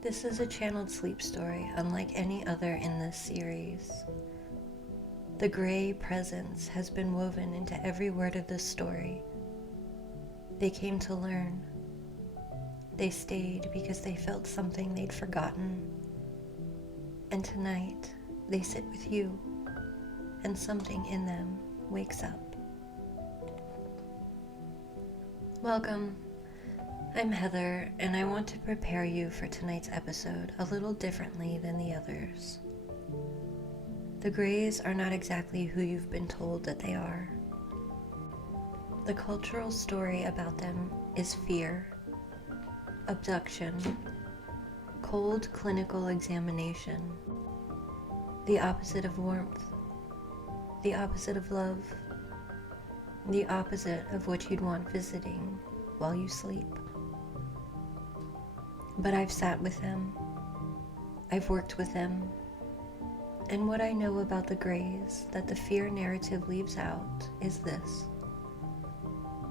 This is a channeled sleep story unlike any other in this series. The gray presence has been woven into every word of this story. They came to learn. They stayed because they felt something they'd forgotten. And tonight, they sit with you, and something in them wakes up. Welcome. I'm Heather, and I want to prepare you for tonight's episode a little differently than the others. The Greys are not exactly who you've been told that they are. The cultural story about them is fear, abduction, cold clinical examination, the opposite of warmth, the opposite of love, the opposite of what you'd want visiting while you sleep. But I've sat with them, I've worked with them, and what I know about the Greys that the fear narrative leaves out is this.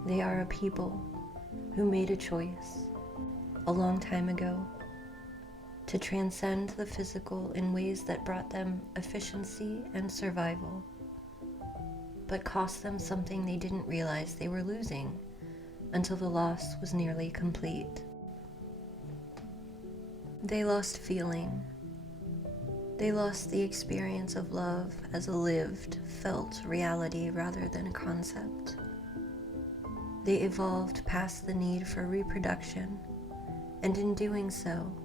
They are a people who made a choice a long time ago to transcend the physical in ways that brought them efficiency and survival, but cost them something they didn't realize they were losing until the loss was nearly complete. They lost feeling. They lost the experience of love as a lived, felt reality rather than a concept. They evolved past the need for reproduction, and in doing so,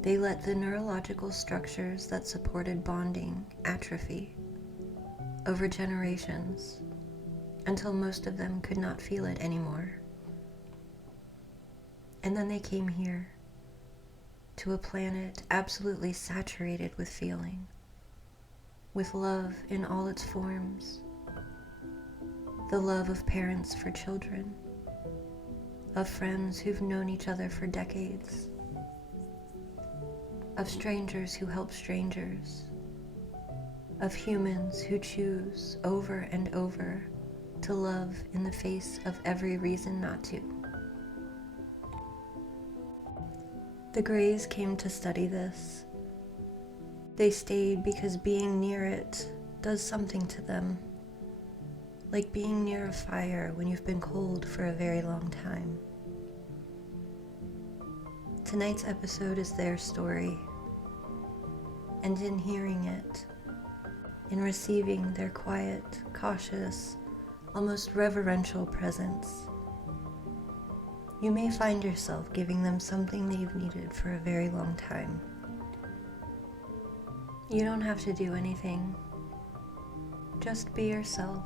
they let the neurological structures that supported bonding atrophy over generations until most of them could not feel it anymore. And then they came here to a planet absolutely saturated with feeling, with love in all its forms, the love of parents for children, of friends who've known each other for decades, of strangers who help strangers, of humans who choose over and over to love in the face of every reason not to. The Greys came to study this. They stayed because being near it does something to them, like being near a fire when you've been cold for a very long time. Tonight's episode is their story, and in hearing it, in receiving their quiet, cautious, almost reverential presence, you may find yourself giving them something they've needed for a very long time. You don't have to do anything. Just be yourself,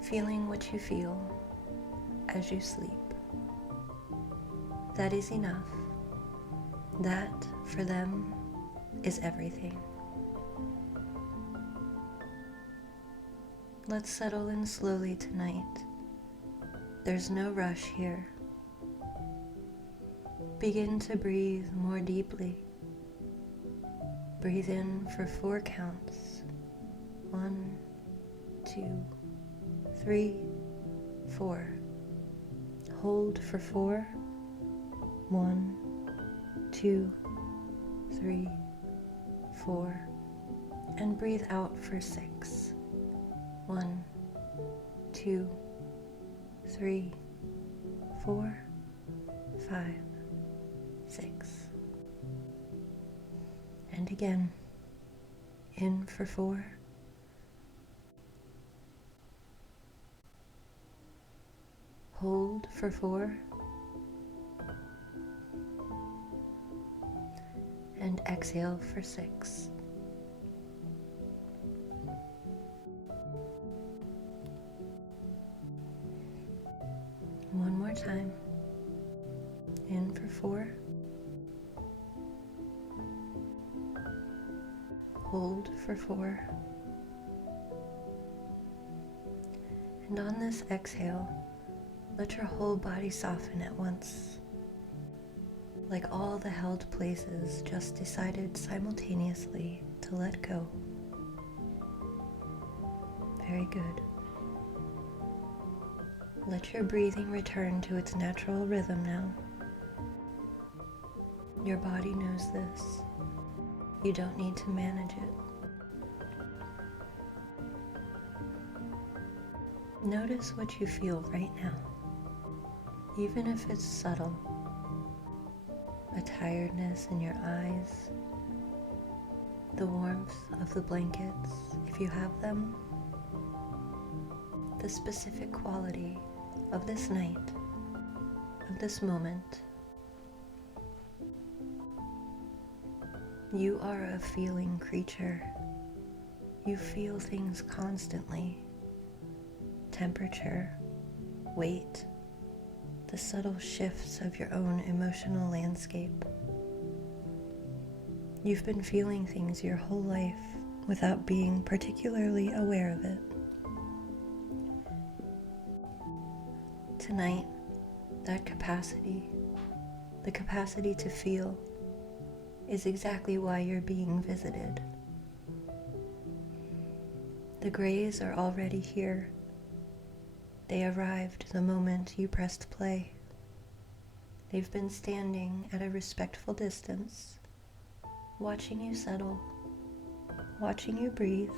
feeling what you feel as you sleep. That is enough. That, for them, is everything. Let's settle in slowly tonight. There's no rush here. Begin to breathe more deeply. Breathe in for 4 counts. 1, 2, 3, 4. Hold for 4. 1, 2, 3, 4. And breathe out for 6. 1, 2, 3, 4, 5, 6. And again, in for 4. Hold for 4. And exhale for 6. One more time. In for 4. Hold for 4. And on this exhale, let your whole body soften at once, like all the held places just decided simultaneously to let go. Very good. Let your breathing return to its natural rhythm now. Your body knows this. You don't need to manage it. Notice what you feel right now, even if it's subtle. A tiredness in your eyes, the warmth of the blankets, if you have them, the specific quality of this night, of this moment. You are a feeling creature. You feel things constantly. Temperature, weight, the subtle shifts of your own emotional landscape. You've been feeling things your whole life without being particularly aware of it. Tonight, that capacity, the capacity to feel, is exactly why you're being visited. The Greys are already here. They arrived the moment you pressed play. They've been standing at a respectful distance, watching you settle, watching you breathe,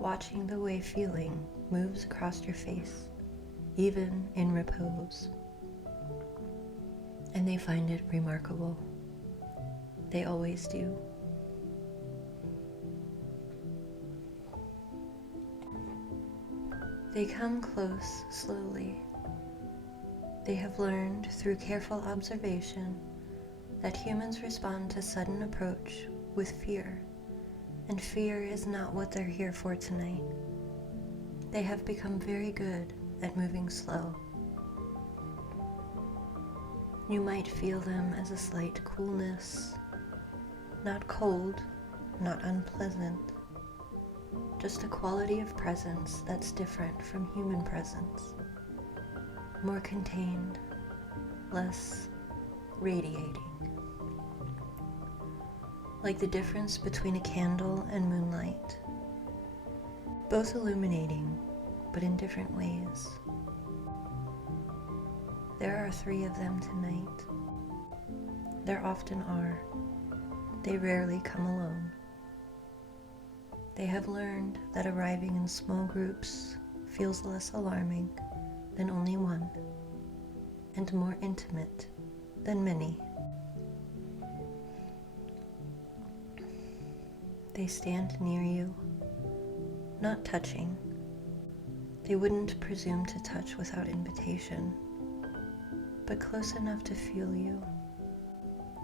watching the way feeling moves across your face, even in repose. And they find it remarkable. They always do. They come close slowly. They have learned through careful observation that humans respond to sudden approach with fear, and fear is not what they're here for tonight. They have become very good at moving slow. You might feel them as a slight coolness, not cold, not unpleasant, just a quality of presence that's different from human presence, more contained, less radiating. Like the difference between a candle and moonlight, both illuminating, but in different ways. There are 3 of them tonight. There often are. They rarely come alone. They have learned that arriving in small groups feels less alarming than only one, and more intimate than many. They stand near you, not touching. They wouldn't presume to touch without invitation, but close enough to feel you,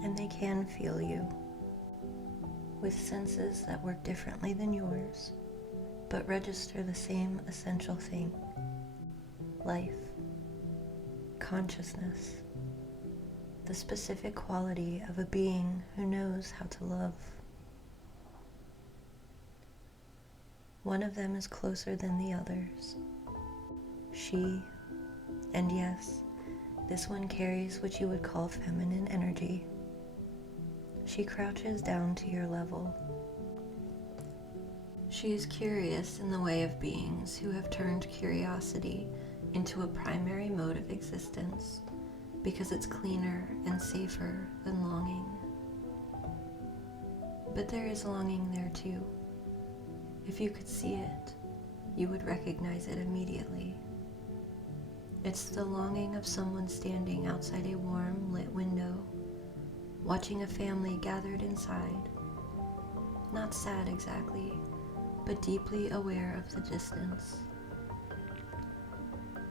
and they can feel you, with senses that work differently than yours, but register the same essential thing: life, consciousness, the specific quality of a being who knows how to love. One of them is closer than the others. She, and yes, this one carries what you would call feminine energy. She crouches down to your level. She is curious in the way of beings who have turned curiosity into a primary mode of existence because it's cleaner and safer than longing. But there is longing there too. If you could see it, you would recognize it immediately. It's the longing of someone standing outside a warm, lit window, watching a family gathered inside, not sad exactly, but deeply aware of the distance.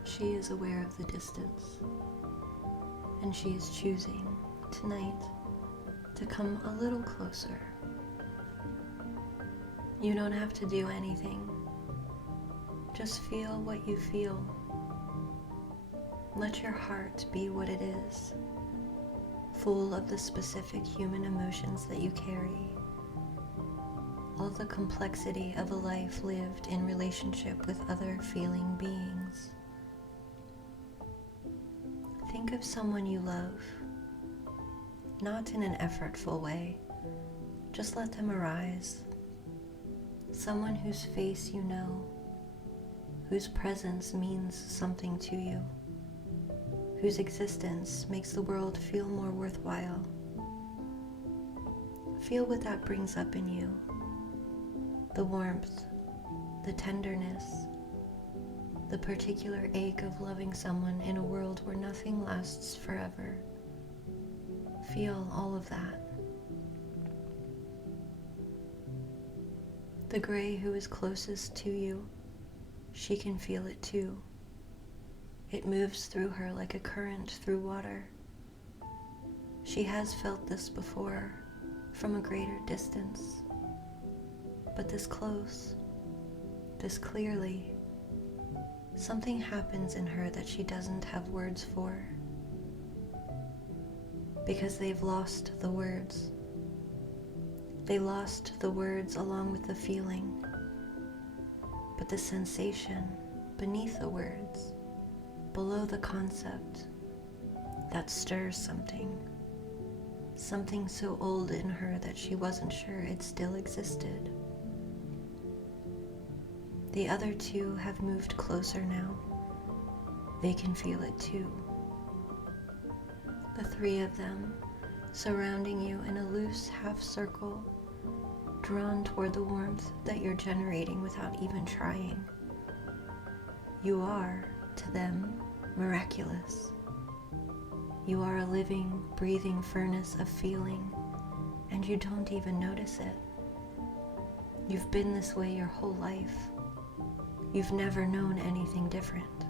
She is aware of the distance, and she is choosing, tonight, to come a little closer. You don't have to do anything. Just feel what you feel. Let your heart be what it is, full of the specific human emotions that you carry, all the complexity of a life lived in relationship with other feeling beings. Think of someone you love, not in an effortful way, just let them arise. Someone whose face you know, whose presence means something to you, whose existence makes the world feel more worthwhile Feel what that brings up in you. The warmth, the tenderness, the particular ache of loving someone in a world where nothing lasts forever. Feel all of that. The gray who is closest to you, she can feel it too. It moves through her like a current through water. She has felt this before, from a greater distance. But this close, this clearly, something happens in her that she doesn't have words for. Because they've lost the words. They lost the words along with the feeling. But the sensation beneath the words, below the concept, that stirs something. Something so old in her that she wasn't sure it still existed. The other two have moved closer now. They can feel it too. The three of them, surrounding you in a loose half circle, drawn toward the warmth that you're generating without even trying. You are, to them, miraculous. You are a living, breathing furnace of feeling, and you don't even notice it. You've been this way your whole life. You've never known anything different.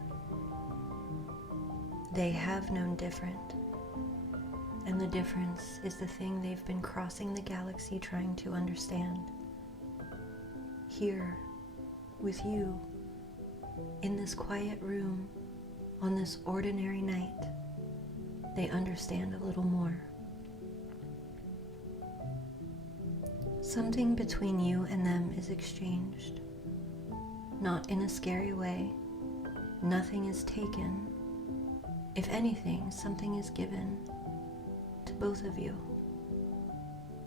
They have known different, and the difference is the thing they've been crossing the galaxy trying to understand. Here, with you, in this quiet room, on this ordinary night, they understand a little more. Something between you and them is exchanged. Not in a scary way. Nothing is taken. If anything, something is given to both of you.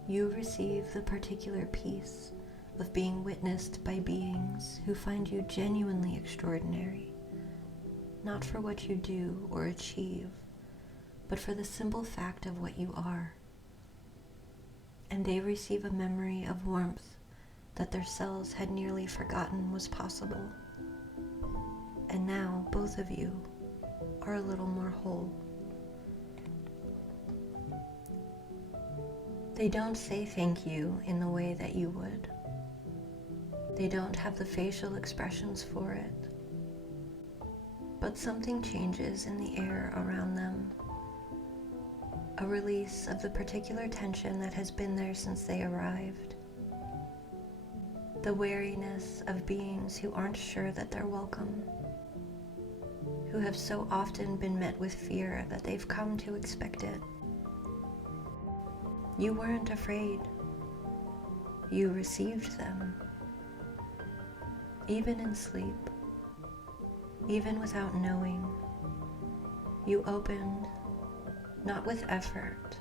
You receive the particular peace of being witnessed by beings who find you genuinely extraordinary, not for what you do or achieve, but for the simple fact of what you are. And they receive a memory of warmth that their cells had nearly forgotten was possible. And now both of you are a little more whole. They don't say thank you in the way that you would. They don't have the facial expressions for it. But something changes in the air around them. A release of the particular tension that has been there since they arrived. The wariness of beings who aren't sure that they're welcome, who have so often been met with fear that they've come to expect it. You weren't afraid. You received them. Even in sleep, even without knowing, you opened, not with effort,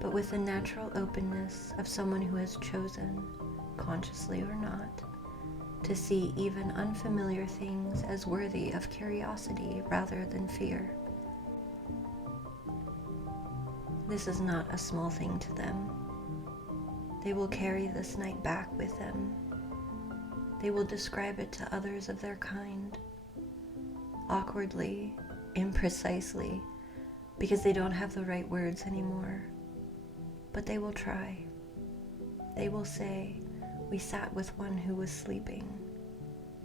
but with the natural openness of someone who has chosen, consciously or not, to see even unfamiliar things as worthy of curiosity rather than fear. This is not a small thing to them. They will carry this night back with them. They will describe it to others of their kind, awkwardly, imprecisely, because they don't have the right words anymore. But they will try. They will say, "We sat with one who was sleeping.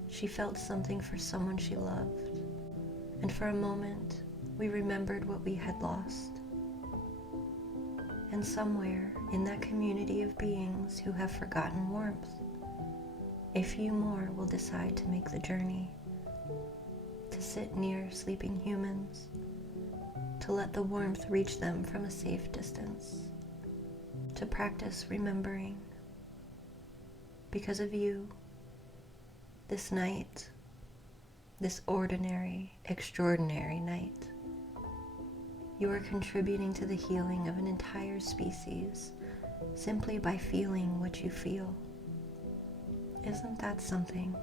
She felt something for someone she loved. And for a moment, we remembered what we had lost." And somewhere in that community of beings who have forgotten warmth, a few more will decide to make the journey, to sit near sleeping humans, to let the warmth reach them from a safe distance, to practice remembering. Because of you, this night, this ordinary, extraordinary night, you are contributing to the healing of an entire species simply by feeling what you feel. Isn't that something?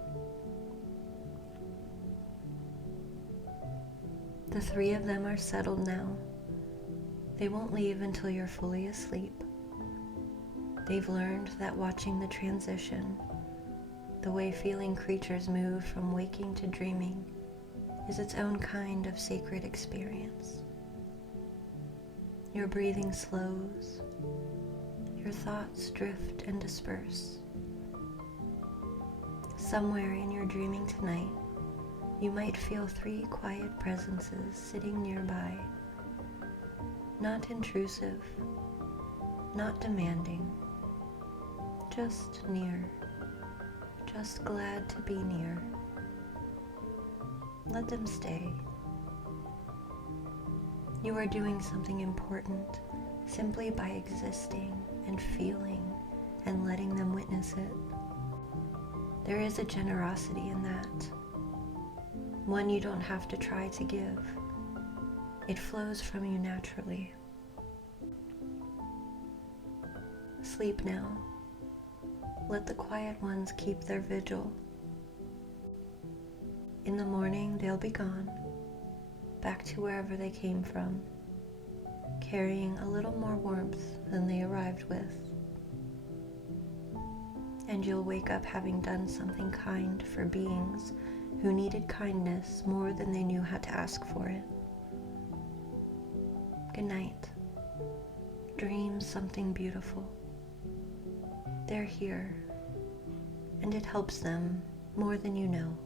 The three of them are settled now. They won't leave until you're fully asleep. They've learned that watching the transition, the way feeling creatures move from waking to dreaming, is its own kind of sacred experience. Your breathing slows, your thoughts drift and disperse. Somewhere in your dreaming tonight, you might feel 3 quiet presences sitting nearby, not intrusive, not demanding, just near, just glad to be near. Let them stay. You are doing something important simply by existing and feeling and letting them witness it. There is a generosity in that, one you don't have to try to give. It flows from you naturally. Sleep now. Let the quiet ones keep their vigil. In the morning, they'll be gone, back to wherever they came from, carrying a little more warmth than they arrived with. And you'll wake up having done something kind for beings who needed kindness more than they knew how to ask for it. Good night. Dream something beautiful. They're here, and it helps them more than you know.